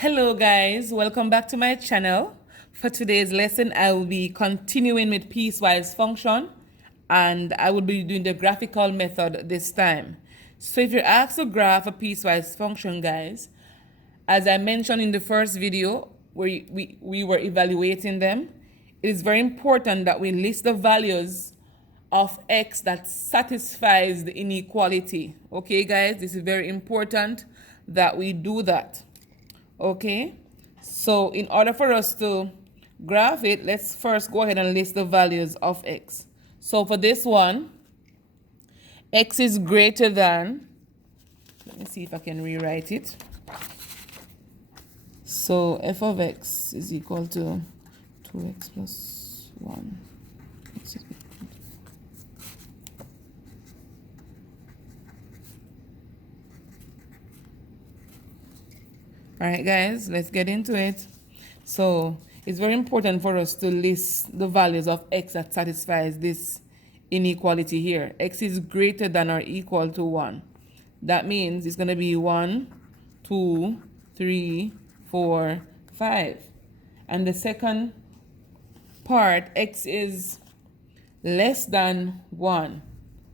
Hello guys, welcome back to my channel. For today's lesson, I will be continuing with piecewise function and I will be doing the graphical method this time. So if you're asked to graph a piecewise function, guys, as I mentioned in the first video where we were evaluating them, it is very important that we list the values of x that satisfies the inequality. Okay guys, this is very important that we do that. Okay, so in order for us to graph it, let's first go ahead and list the values of x. So for this one, x is greater than, let me see if I can rewrite it. So f of x is equal to 2x plus 1. All right, guys, let's get into it. So it's very important for us to list the values of x that satisfies this inequality here. X is greater than or equal to 1. That means it's going to be 1, 2, 3, 4, 5. And the second part, x is less than 1.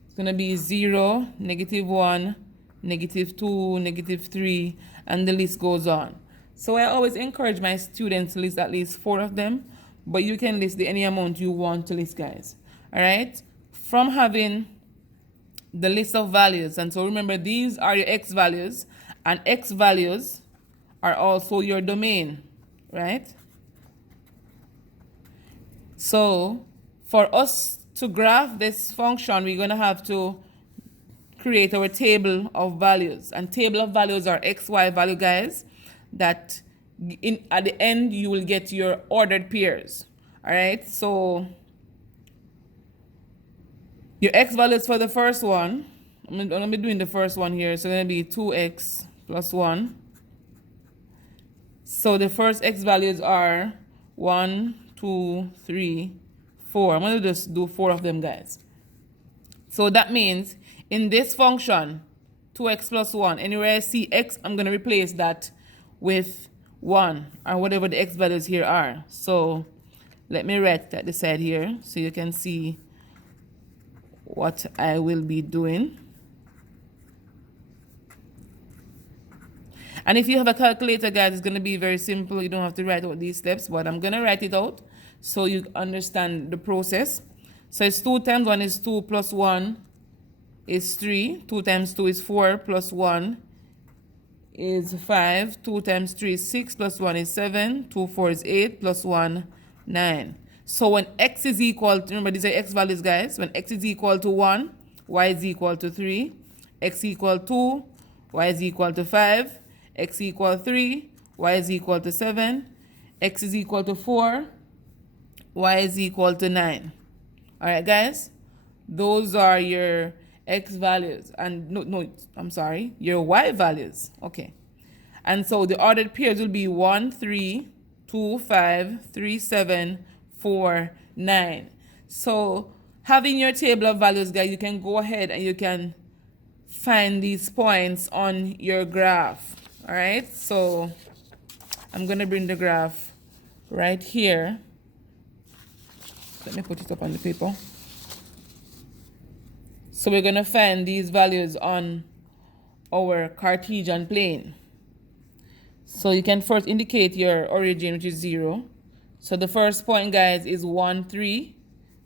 It's going to be 0, -1, -2, -3, and the list goes on. So I always encourage my students to list at least 4 of them, but you can list any amount you want to list, guys. All right? From having the list of values, and so remember these are your x values, and x values are also your domain, right? So for us to graph this function, we're going to have to create our table of values, and table of values are xy value, guys, that at the end you will get your ordered pairs. All right, so your x values for the first one, I'm going to be doing the first one here, so it's going to be 2x plus 1. So the first x values are 1, 2, 3, 4. I'm going to just do 4 of them, guys. So that means in this function, 2x plus 1, anywhere I see x, I'm going to replace that with 1 or whatever the x values here are. So let me write that this side here so you can see what I will be doing. And if you have a calculator, guys, it's going to be very simple. You don't have to write out these steps, but I'm going to write it out so you understand the process. So it's 2 times 1 is 2 plus 1 is 3. 2 times 2 is 4 plus 1 is 5. 2 times 3 is 6 plus 1 is 7. 2, 4 is 8 plus 1, 9. So when x is equal to, remember these are x values, guys. When x is equal to 1, y is equal to 3. X equal 2, y is equal to 5. X equal 3, y is equal to 7. X is equal to 4, y is equal to 9. All right, guys, those are your x values, and I'm sorry, your y values. Okay, and so the ordered pairs will be 1, 3, 2, 5, 3, 7, 4, 9. So having your table of values, guys, you can go ahead and you can find these points on your graph. All right, so I'm gonna bring the graph right here. Let me put it up on the paper. So we're going to find these values on our Cartesian plane. So you can first indicate your origin, which is 0. So the first point, guys, is 1, 3.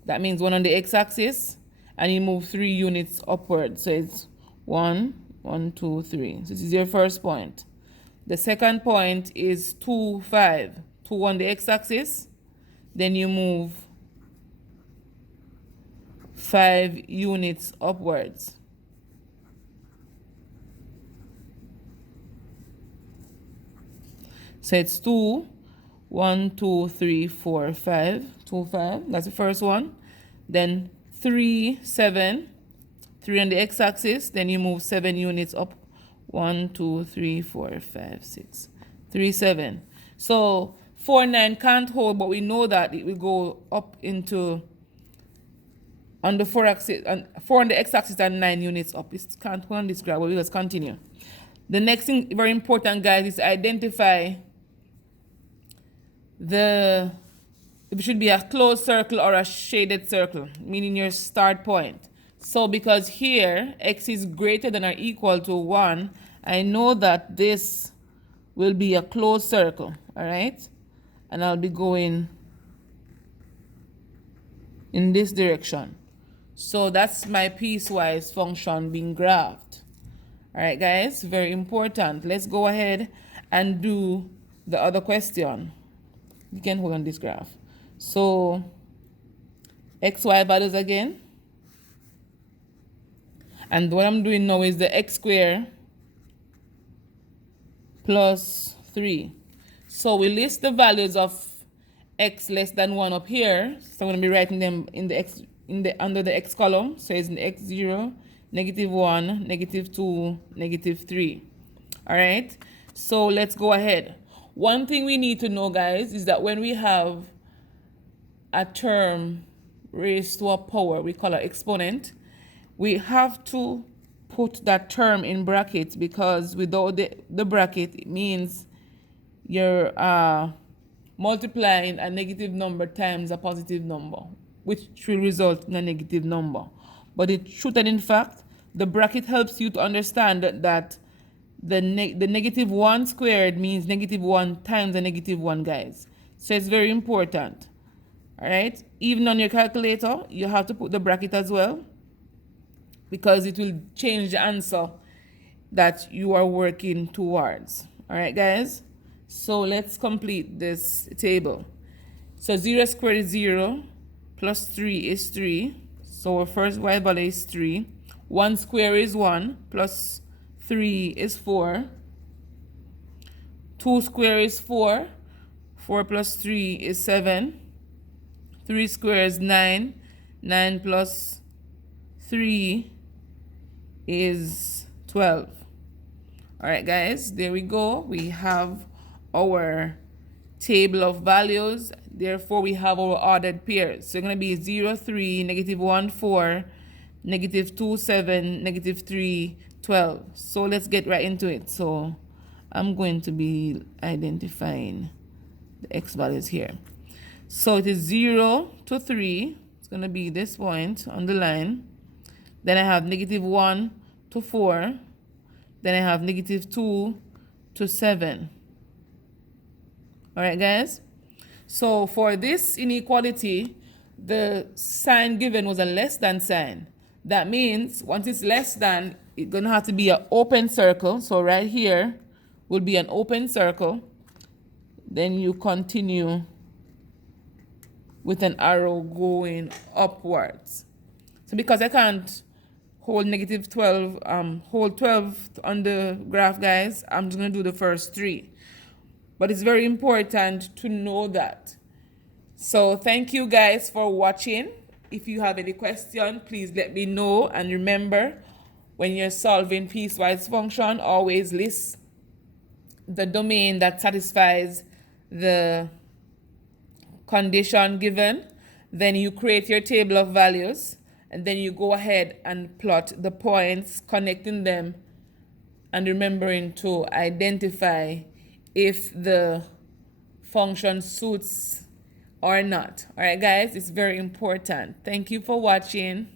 That means 1 on the x-axis. And you move 3 units upward. So it's 1, 1, 2, 3. So this is your first point. The second point is 2, 5. 2 on the x-axis. Then you move 5 units upwards. So it's 2, 1, 2, 3, 4, 5, 2, 5. That's the first one. Then 3, 7. 3 on the x-axis. Then you move 7 units up. 1, 2, 3, 4, 5, 6. 3, 7. So 4, 9 can't hold, but we know that it will go up into on the 4 axis, and 4 on the x-axis and 9 units up. It can't hold on this graph, but let's continue. The next thing, very important, guys, is identify it should be a closed circle or a shaded circle, meaning your start point. So because here x is greater than or equal to 1, I know that this will be a closed circle, all right? And I'll be going in this direction. So that's my piecewise function being graphed. All right, guys, very important. Let's go ahead and do the other question. You can hold on this graph. So xy values again. And what I'm doing now is the x squared plus 3. So we list the values of x less than 1 up here. So I'm going to be writing them in the under the x column. So it's x0, -1, -2, -3. All right. So let's go ahead. One thing we need to know, guys, is that when we have a term raised to a power, we call it exponent, we have to put that term in brackets, because without the bracket, it means you're multiplying a negative number times a positive number, which will result in a negative number. But in truth and in fact, the bracket helps you to understand that the negative 1 squared means -1 times a -1, guys. So it's very important. All right. Even on your calculator, you have to put the bracket as well, because it will change the answer that you are working towards. All right, guys. So let's complete this table. So 0 squared is 0, plus 3 is 3. So our first y value is 3. 1 squared is 1, plus 3 is 4. 2 squared is 4. 4 plus 3 is 7. 3 squared is 9. 9 plus 3 is 12. All right, guys, there we go. We have our table of values. Therefore, we have our ordered pairs. So it's going to be 0, 3, -1, 4, -2, 7, -3, 12. So let's get right into it. So I'm going to be identifying the x values here. So it is 0 to 3. It's going to be this point on the line. Then I have -1 to 4. Then I have -2 to 7. All right, guys. So for this inequality, the sign given was a less than sign. That means once it's less than, it's going to have to be an open circle. So right here will be an open circle. Then you continue with an arrow going upwards. So because I can't hold -12, hold 12 on the graph, guys, I'm just going to do the first 3. But it's very important to know that. So thank you guys for watching. If you have any question, please let me know. And remember, when you're solving piecewise function, always list the domain that satisfies the condition given. Then you create your table of values. And then you go ahead and plot the points, connecting them, and remembering to identify if the function suits or not. All right, guys, it's very important. Thank you for watching.